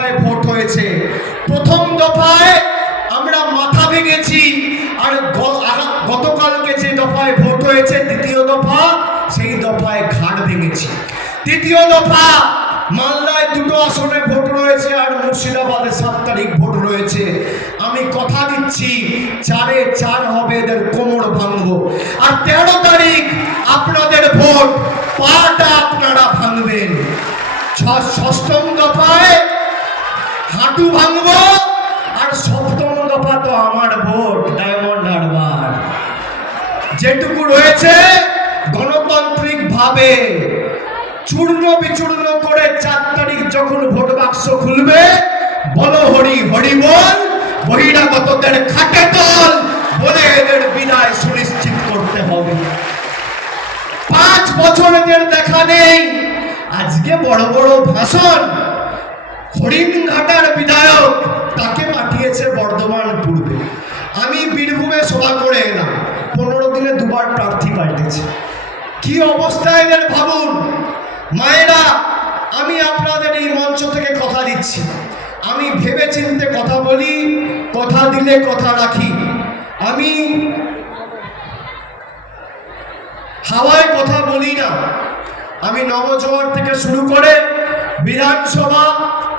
দফায় ভোট হয়েছে। প্রথম দফায় আমরা মাথা ভেঙেছি আর গতকালকে যে দফায় ভোট হয়েছে, দ্বিতীয় দফা, সেই দফায় ঘাড় ভেঙেছি। তৃতীয় দফা, মালদায় দুটো আসনে ভোট রয়েছে আর মুর্শিদাবাদে সাত তারিখ ভোট রয়েছে। আমি কথা দিচ্ছি, চারে চার হবে এদের কোমর ভাঙবো। আর তেরো তারিখ আপনাদের ভোট, পাটা আপনারা ভাঙবেন। ষষ্ঠম দফায় হাঁটু ভাঙবো আর সপ্তম দফা তো আমার ভোট ডায়মন্ড হারবার যেটুকু রয়েছে গণতান্ত্রিক ভাবে, চূর্ণ বিচূর্ণ করে চার তারিখ যখন ভোট বাক্স খুলবে, বলো হরি হরি বল, বহিরাগতদের খাটে তল বলে এদের বিদায় সুনিশ্চিত করতে হবে। পাঁচ বছর এদের দেখা নেই, আজকে বড় বড় ভাষণ। হরিণঘাটার বিধায়ক তাকে পাঠিয়েছে বর্ধমান পূর্বে। আমি বীরভূমে সভা করে এলাম। পনেরো দিনে দুবার প্রার্থী পাল্টেছে। কি অবস্থা এদের ভাবুন? মায়েরা, আমি আপনাদের এই মঞ্চ থেকে কথা দিচ্ছি। আমি ভেবে চিনতে কথা বলি, কথা দিলে কথা রাখি। আমি হাওয়ায় কথা বলি না। আমি নবজোয়ার থেকে শুরু করে বিধানসভা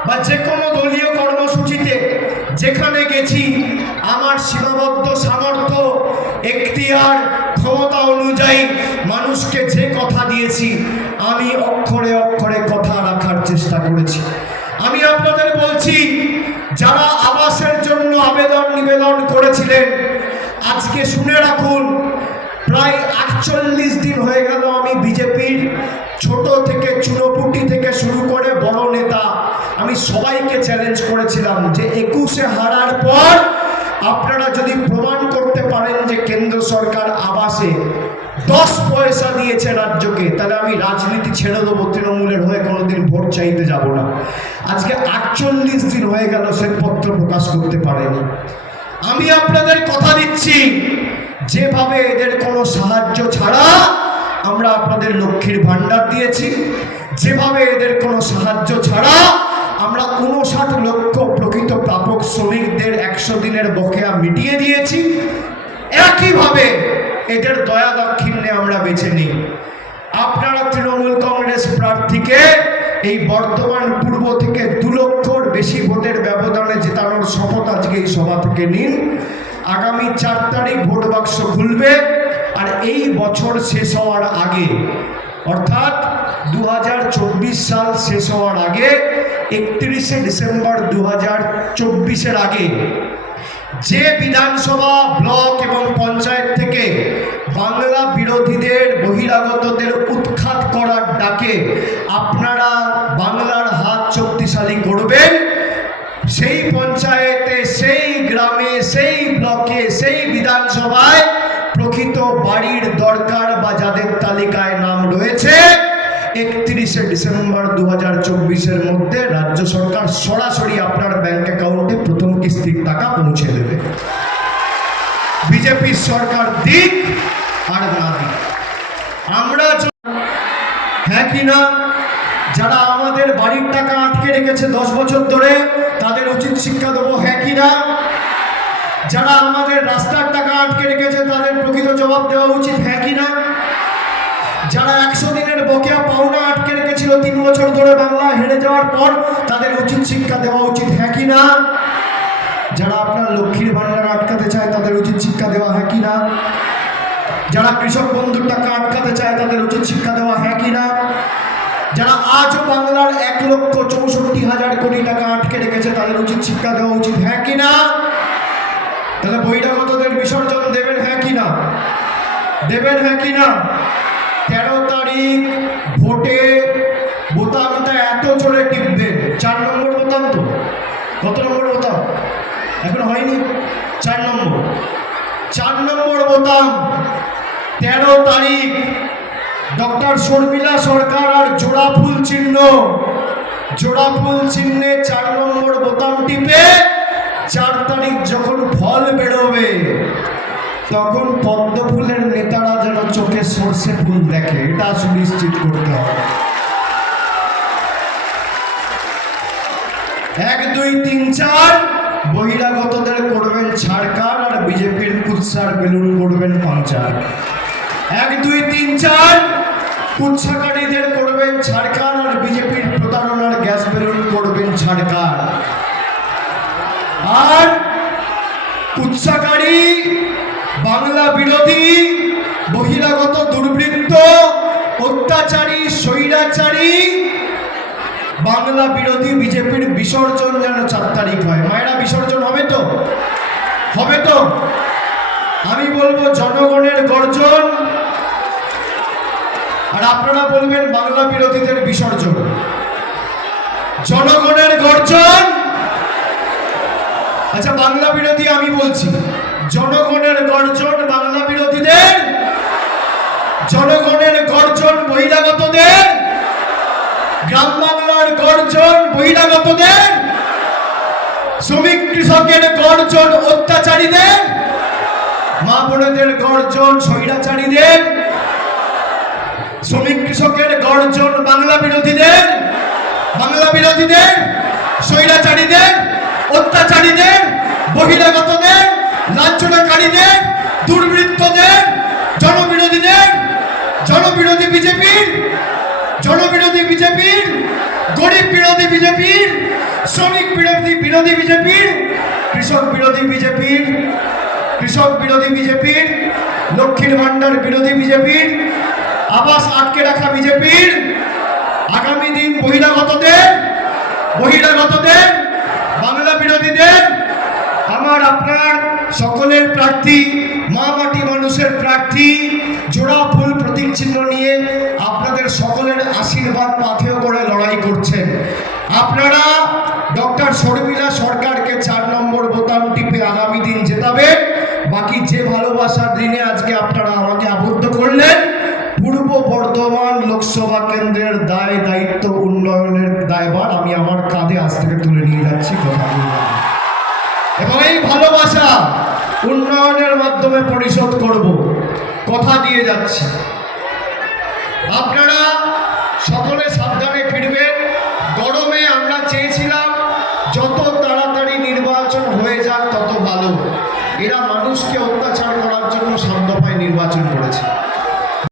বা যে কোনো দলীয় কর্মসূচিতে যেখানে গেছি, আমার সীমাবদ্ধ সামর্থ্য, এখতিয়ার, ক্ষমতা অনুযায়ী মানুষকে যে কথা দিয়েছি, আমি অক্ষরে অক্ষরে কথা রাখার চেষ্টা করেছি। আমি আপনাদের বলছি, যারা আবাসের জন্য আবেদন নিবেদন করেছিলেন, আজকে শুনে রাখুন, প্রায় আটচল্লিশ দিন হয়ে গেল আমি একুশে হারার পর আপনারা যদি প্রমাণ করতে পারেন যে কেন্দ্র সরকার আবাসে দশ পয়সা দিয়েছে রাজ্যকে, তাহলে আমি রাজনীতি ছেড়ে দেবো, তৃণমূলের হয়ে কোনোদিন ভোট চাইতে যাব না। আজকে আটচল্লিশ দিন হয়ে গেল শ্বেতপত্র প্রকাশ করতে পারেনি। আমি আপনাদের কথা দিচ্ছি, যেভাবে এদের কোনো সাহায্য ছাড়া আমরা আপনাদের লক্ষ্মীর ভাণ্ডার দিয়েছি, যেভাবে এদের কোনো সাহায্য ছাড়া আমরা উনষাট লক্ষ প্রকৃত প্রাপক শ্রমিকদের একশো দিনের বকেয়া মিটিয়ে দিয়েছি। একইভাবে এদের দয়া দাক্ষিণ্যে আমরা বেছে নিই। আপনারা তৃণমূল কংগ্রেস প্রার্থীকে এই বর্তমান পূর্ব থেকে দু লক্ষর বেশি ভোটের ব্যবধানে জেতানোর শপথ আজকে এই সভা থেকে নিন। আগামী চার তারিখ ভোট বাক্স খুলবে আর এই বছর শেষ হওয়ার আগে, অর্থাৎ দু হাজার চব্বিশ সাল শেষ হওয়ার আগে একত্রিশে ডিসেম্বর দু হাজার চব্বিশের আগে যে বিধানসভা ব্লক এবং পঞ্চায়েত থেকে বাংলা বিরোধীদের বহিরাগতদের উৎখাত করার ডাকে আপনারা বাংলার হাত শক্তিশালী করবেন, সেই পঞ্চায়েতে, সেই গ্রামে, সেই ব্লকে, সেই বিধানসভায় প্রকৃত বাড়ির দরকার বা যাদের তালিকায় নাম রয়েছে একত্রিশে ডিসেম্বর দু হাজার চব্বিশের মধ্যে রাজ্য সরকার সরাসরি আপনার ব্যাংক অ্যাকাউন্টে প্রথম কিস্তির টাকা পৌঁছে দেবে। বিজেপির সরকার দিক আর না দিক। আমরা হ্যাঁ কি না? যারা আমাদের বাড়ির টাকা আটকে রেখেছে দশ বছর ধরে, তাদের উচিত শিক্ষা দেবো হ্যাঁ কি না? যারা আমাদের রাস্তার টাকা আটকে রেখেছে, তাদের প্রকৃত জবাব দেওয়া উচিত হ্যাঁ কি না? যারা একশো দিনের বকেয়া পাওনা আটকে রেখেছিল তিন বছর ধরে বাংলা হেরে যাওয়ার পর, তাদের উচিত শিক্ষা দেওয়া উচিত হ্যাঁ কি না? যারা আপনার লক্ষ্মীর ভাণ্ডার আটকাতে চায়, তাদের উচিত শিক্ষা দেওয়া হ্যাঁ কি না? যারা কৃষক বন্ধুর টাকা আটকাতে চায়, তাদের উচিত শিক্ষা দেওয়া হ্যাঁ কি না? যারা আজও বাংলার এক লক্ষ চৌষট্টি হাজার কোটি টাকা আটকে রেখেছে, তাদের উচিত শিক্ষা দেওয়া উচিত হ্যাঁ কি না? তাহলে বহিরাগতদের বিসর্জন দেবেন হ্যাঁ কি না? দেবেন হ্যাঁ কি না? তারিখ ভোটে বোতামটা এত জোরে টিপবেন চার নম্বর বোতাম তো। কত নম্বর বোতাম এখন হয়নি? চার নম্বর। চার নম্বর বোতাম তেরো তারিখ। ডক্টর শর্মিলা সরকার আর জোড়া ফুল চিহ্ন। জোড়া ফুল চিহ্নে চার নম্বর বোতাম টিপে চার তারিখ যখন ফল বেরোবে তখন পদ্ম ফুলের নেতারা যেন চোখে সর্ষে ফুল দেখে, এটা সুনিশ্চিত করতে হবে। এক, দুই, তিন, চার, বহিরাগতদের করবেন ছাড়কার আর বিজেপির কুৎসার বেলুন করবেন পাঞ্চার। এক, দুই, তিন, চার, কুৎসাকারীদের করবেন ছাড়কার আর বিজেপির প্রতারণার গ্যাস বেলুন করবেন ছাড়কার। আর কুৎসাকারী বাংলা বিরোধী, বহিরাগত দুর্বৃত্ত, অত্যাচারী, স্বৈরাচারী। বাংলা বিরোধী বিজেপির বিসর্জন যেন চার তারিখ হয়। মায়েরা, বিসর্জন হবে তো? হবে তো? আমি বলব জনগণের গর্জন। আর আপনারা বলবেন বাংলা বিরোধীদের বিসর্জন। জনগণের গর্জন। আচ্ছা বাংলা বিরোধী আমি বলছি। জনগণের গর্জন বাংলা বিরোধীদের। জনগণের গর্জন বহিরাগতদের। গ্রাম বাংলার গর্জন বহিরাগতদের। শ্রমিক কৃষকের গর্জন অত্যাচারীদের। মা বোনেদের গর্জন স্বৈরাচারীদের। শ্রমিক কৃষকের গর্জন বাংলা বিরোধীদের। বাংলা বিরোধীদের, স্বৈরাচারীদের, অত্যাচারীদের, বহিরাগতদের। লাঞ্ছনাকারীদের দুর্বৃত্তদের, জনবিরোধীদের, জনবিরোধী বিজেপির জনবিরোধী বিজেপির, গরিব বিরোধী বিজেপির, শ্রমিক বিরোধী বিরোধী বিজেপির, কৃষক বিরোধী বিজেপির, কৃষক বিরোধী বিজেপির, লক্ষ্মীর ভাণ্ডার বিরোধী বিজেপির, আবাস আটকে রাখা বিজেপির, আগামী দিন বহিরাগতদের বহিরাগতদের, বাংলা বিরোধীদের, আমার আপনার সকলের প্রার্থী মা মাটি মানুষের প্রার্থী, জোড়া ফুল প্রতীক চিহ্ন নিয়ে আপনাদের সকলের আশীর্বাদ পাথেয় করে লড়াই করছেন। আপনারা ডক্টর শর্মিলা সরকারকে চার নম্বর বোতাম টিপে আগামী দিন জেতাবেন বাকি যে ভালোবাসার দিনে আজকে আপনারা আমাকে আবদ্ধ করলেন, পূর্ব বর্ধমান লোকসভা কেন্দ্রের দায় দায়িত্ব উন্নয়নের দায়ভার আমি আমার কাঁধে আজ থেকে তুলে নিয়ে যাচ্ছি, কথা এবং এই ভালোবাসা উন্নয়নের মাধ্যমে পরিশোধ করব। কথা দিয়ে যাচ্ছি। আপনারা সকলে